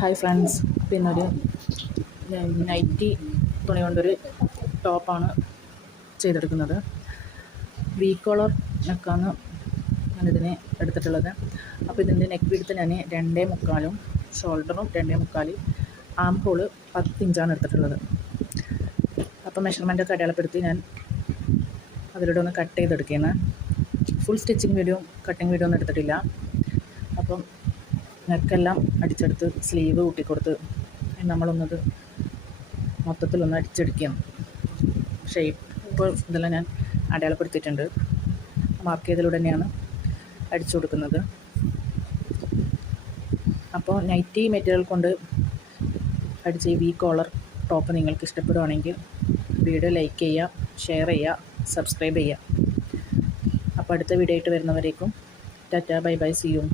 Hi friends, പിന്നൊരു nightie തുണി കൊണ്ടൊരു ടോപ്പാണ് ചെയ്തെടുക്കുന്നത്. വി കോളർ നെക്കാണ് ഞാനിതിനെ എടുത്തിട്ടുള്ളത്. അപ്പോൾ ഇതിൻ്റെ നെക്ക് വിഡ്ത്ത് ഞാൻ 2.75, ഷോൾഡറും 2.75, ആം ഹോള് 10 ഇഞ്ചാണ് എടുത്തിട്ടുള്ളത്. അപ്പോൾ മെഷർമെൻറ്റൊക്കെ അടയാളപ്പെടുത്തി ഞാൻ അതിലൂടെ ഒന്ന് കട്ട് ചെയ്തെടുക്കുകയാണ്. Full stitching video cutting video ഒന്നും എടുത്തിട്ടില്ല. അപ്പം നെക്കെല്ലാം അടിച്ചെടുത്ത് സ്ലീവ് കൂട്ടിക്കൊടുത്ത് നമ്മളൊന്നത് മൊത്തത്തിലൊന്ന് അടിച്ചെടുക്കുകയാണ്. ഷേപ്പ് ഇപ്പോൾ ഇതെല്ലാം ഞാൻ അടയാളപ്പെടുത്തിയിട്ടുണ്ട്. മാർക്ക് ചെയ്തതിലൂടെ തന്നെയാണ് അടിച്ചു കൊടുക്കുന്നത്. അപ്പോൾ നൈറ്റി മെറ്റീരിയൽ കൊണ്ട് അടിച്ച ഈ വി കോളർ ടോപ്പ് നിങ്ങൾക്ക് ഇഷ്ടപ്പെടുകയാണെങ്കിൽ വീഡിയോ ലൈക്ക് ചെയ്യുക, ഷെയർ ചെയ്യുക, സബ്സ്ക്രൈബ് ചെയ്യുക. അപ്പോൾ അടുത്ത വീഡിയോ ആയിട്ട് വരുന്നവരേക്കും tata, bye bye, see U.